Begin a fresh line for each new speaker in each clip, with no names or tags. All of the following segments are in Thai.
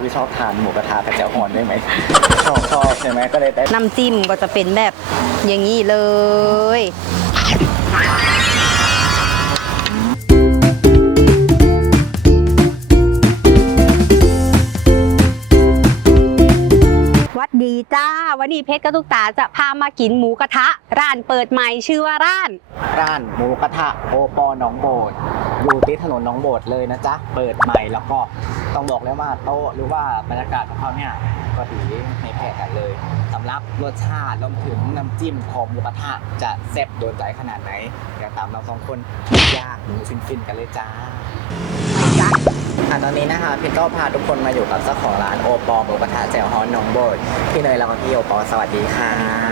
คือชอบทานหมูกระทะกับแจ่วฮอนได้ไหม ชอบใช่ไหมก็เลยได้
น้ำจิ้มก็จะเป็นแบบอย่างนี้เลย วัดดีจ้าวันนี้เพชรกับตุ๊กตาจะพามากินหมูกระทะร้านเปิดใหม่ชื่อว่าร้าน
หมูกระทะโอปอหนองโบดอยู่ที่ถนนหนองโบดเลยนะจ๊ะเปิดใหม่แล้วก็ต้องบอกเลยว่าโต๊ะหรือว่าบรรยากาศของเขาเนี่ยก็ถือไม่แพ้กันเลยสำหรับรสชาติรวมถึงน้ำจิ้มของหมูกระทะจะแซ่บโดนใจขนาดไหนเดี๋ยวตามเราสองคนย่างหมูฟินๆกันเลยจ้าตอนนี้นะคะพี่ก็พาทุกคนมาอยู่กับเจ้าของร้านโอปอหมูกระทะแจ่วฮ้อนหนองโบดพี่เนยแล้วก็พี่โอปอสวัสดีค่ะ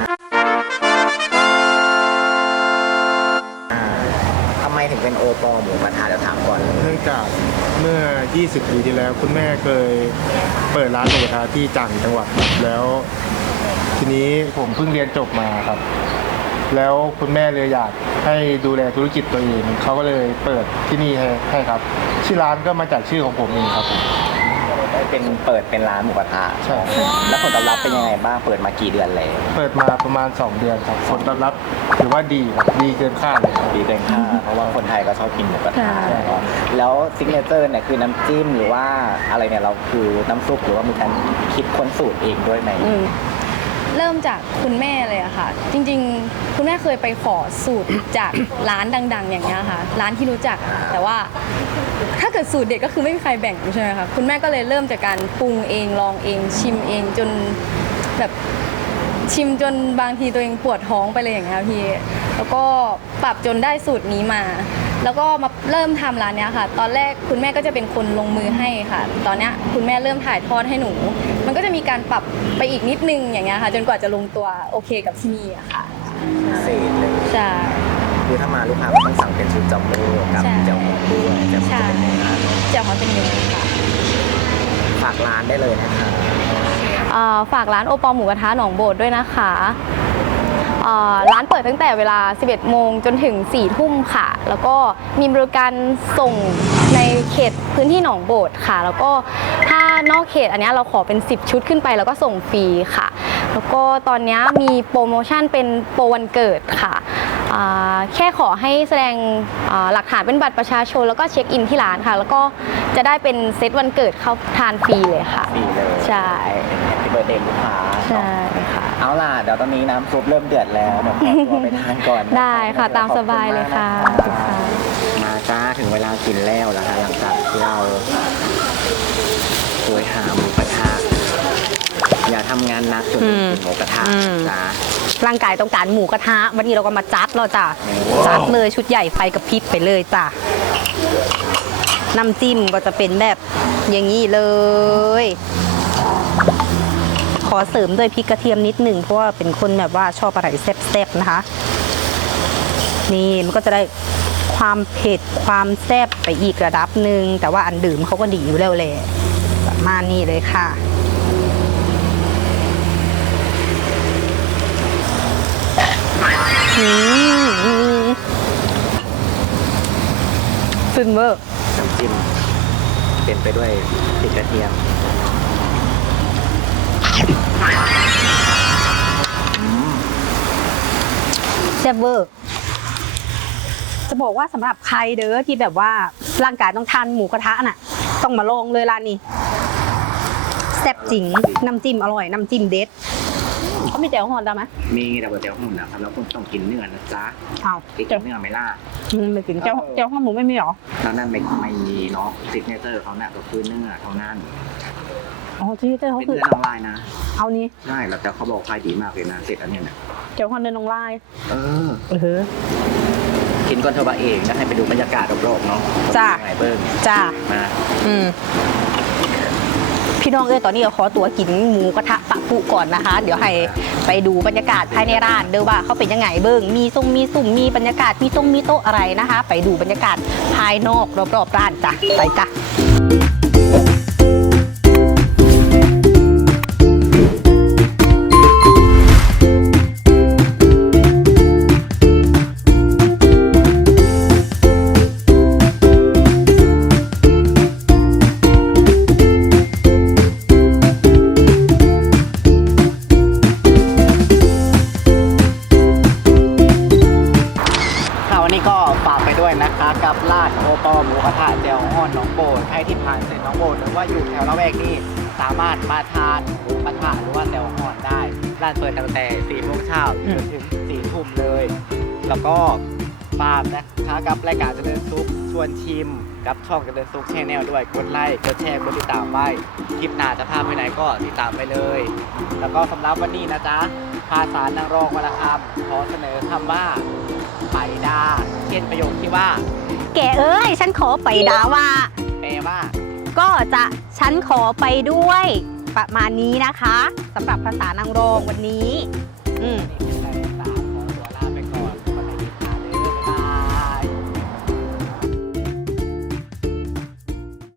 ทำไมถึงเป็นโอปอหมูกระทะเดี๋ยวถามก่อน
เนื่องจากเมื่อ 20 ปีที่แล้วคุณแม่เคยเปิดร้านหมูกระทะที่จังหวัดแล้ว ทีนี้ผมเพิ่งเรียนจบมาครับ แล้วคุณแม่เลยอยากให้ดูแลธุรกิจตัวเองเขาก็เลยเปิดที่นี่ให้ครับชื่อร้านก็มาจากชื่อของผมเองครับผม
เปิดเป็นร้านหมูกระทะ
ใช่
แล้วผลตอบรับเป็นยังไงบ้างเปิดมากี่เดือนแล้ว
เปิดมาประมาณ2 เดือนครับผลตอบรับถือว่าดีครับดีเกินคาดเลยครับ
ดีเกินคาดเพราะว่าคนไทยก็ชอบกินหมูกระทะแล้วซิกเนเจอร์เนี่ยคือน้ำจิ้มหรือว่าอะไรเนี่ยเราคือน้ำซุปหรือว่ามีการคิดค้นสูตรเองด้วยไหม
เริ่มจากคุณแม่เลยอะค่ะจริงๆคุณแม่เคยไปขอสูตรจากร้านดังๆอย่างเงี้ยค่ะร้านที่รู้จักแต่ว่าถ้าเกิดสูตรเด็ดก็คือไม่มีใครแบ่งใช่ไหมคะคุณแม่ก็เลยเริ่มจากการปรุงเองลองเองชิมเองจนแบบชิมจนบางทีตัวเองปวดท้องไปเลยอย่างเงี้ยพี่แล้วก็ปรับจนได้สูตรนี้มาแล้วก็มาเริ่มทำร้านเนี้ยค่ะตอนแรกคุณแม่ก็จะเป็นคนลงมือให้ค่ะตอนเนี้ยคุณแม่เริ่มถ่ายทอดให้หนูมันก็จะมีการปรับไปอีกนิดนึงอย่างเงี้ยค่ะจนกว่าจะลงตัวโอเคกับที่นี่อะค่ะ
เสร็จเลย
ใช่
คือถ้ามาลูกค้าก็ต้องสั่งเป็นชุดจัมโบ้กับเจ้าของด้วยเจ้าของเป็นเนื้อ
เจ้าของเป็นเนื้อค่ะ
ฝากร้านได้เลยนะคะ
ฝากร้านโอปอหมูกระทะหนองโบดด้วยนะคะร้านเปิดตั้งแต่เวลา 11 โมงจนถึง 4 ทุ่มค่ะแล้วก็มีบริการส่งในเขตพื้นที่หนองโบดค่ะแล้วก็ถ้านอกเขตอันนี้เราขอเป็น10 ชุดขึ้นไปแล้วก็ส่งฟรีค่ะแล้วก็ตอนนี้มีโปรโมชั่นเป็นโปรวันเกิดค่ะแค่ขอให้แสดงหลักฐานเป็นบัตรประชาชนแล้วก็เช็คอินที่ร้านค่ะแล้วก็จะได้เป็นเซตวันเกิดเข้าทานฟรีเลยค่ะ
ฟรีเลย
ใช่
ที่เบอร์เดย์ลูกค้า
ใช่ค่ะ
เอาล่ะเดี๋ยวตอนนี้น้ำซุปเริ่มเดือดแล้วเดี๋ยวขอตัวไปทานก่อน
ได้ค่ะตามสบายเลยค่ะ
มาจ้าถึงเวลากินแล้วนะคะหลังจากที่เราคุยหาหมูกระทะอย่าทำงานหนักจนกินหมูกระทะจ้า
ร่างกายต้องการหมูกระทะวันนี้เราก็มาจัดเราจ้ะจัดเลยชุดใหญ่ไฟกับพริบไปเลยจ้ะน้ำจิ้มก็จะเป็นแบบอย่างนี้เลยขอเสริมด้วยพริกกระเทียมนิดหนึ่งเพราะว่าเป็นคนแบบว่าชอบอะไรแซ่บๆนะคะนี่มันก็จะได้ความเผ็ดความแซ่บไปอีกระดับหนึ่งแต่ว่าอันดื่มเขาก็ดีอยู่แล้วแหละประมาณนี้เลยค่ะฟินเวอร์
น้ำจิ้มเป็นไปด้วยพริกกระเทียม
แซ่บเวอร์จะบอกว่าสำหรับใครเด้อที่แบบว่าร่างกายต้องทานหมูกระทะน่ะต้องมาลองเลยร้านนี้แซ่บจริงน้ำจิ้มอร่อยน้ำจิ้มเด็ดเขามีแจ่วฮอนได้ไหม
มีแต่ว่าแจ่วฮอนนะครับแล้วคุณต้องกินเนื้อนะจ๊ะ
เอา
กินเนื้อไม่ล่ะ
ไม่กินแจ่วฮอนหมูไม่มีหรอ
แล้วนั่นไม่มีเนาะซิกเนเจอร์เขาเนี่ยก็คือเนื้อเท่านั้น
อ๋อซิกเนเจอร์เขาคือ
เนื้อน้องลายนะ
เอานี้
ใช่แล้วแต่เขาบอกขายดีมากเลยนะเสร็จอันนี้เนี่ย
แจ่วฮอนเนื้อน้องลาย
กินก่อนเทบะเองนะให้ไปดูบรรยากาศรอบๆเนาะ
จ้า
ไงเบิ้ง
จ้า
มา
พี่น้องตอนนี้ขอตัวกินหมูกระทะปะปุก่อนนะคะเดี๋ยวให้ไปดูบรรยากาศภายในร้านเด้อว่าเขาเป็นยังไงเบิ้งมีสุ่มมีบรรยากาศมีโต๊ะอะไรนะคะไปดูบรรยากาศภายนอกรอบๆร้านจ้ะไปจ้ะ
ด้วยนะคะกับร้านโอปอหมูกระทะแจ่วฮ้อนหนองโบดใครที่ผ่านเส้นหนองโบดหรือว่าอยู่แถวละแวกนี้สามารถมาทานหมูกระทะหรือว่าแจ่วฮ้อนได้ร้านเปิดตั้งแต่4 โมงเช้าจนถึง4 ทุ่มเลย แล้วก็ฝากนะคะกับรายการเจริญซุปชวนชิมกับช่องเจริญซุปแชนแนลด้วยกดไลค์กดแชร์กดติดตามไว้คลิปหน้าจะพาไปไหนก็ติดตามไปเลย แล้วก็สำหรับวันนี้นะจ๊ะภาษานางรองวรรณคำขอเสนอคำว่าไปดาเช่นประโยคที่ว่า
แกเอ้ยฉันขอไปดาว่า
แปลว่า
ก็จะฉันขอไปด้วย ประมาณนี้นะคะสำหรับภาษานางรองวันนี้
แค่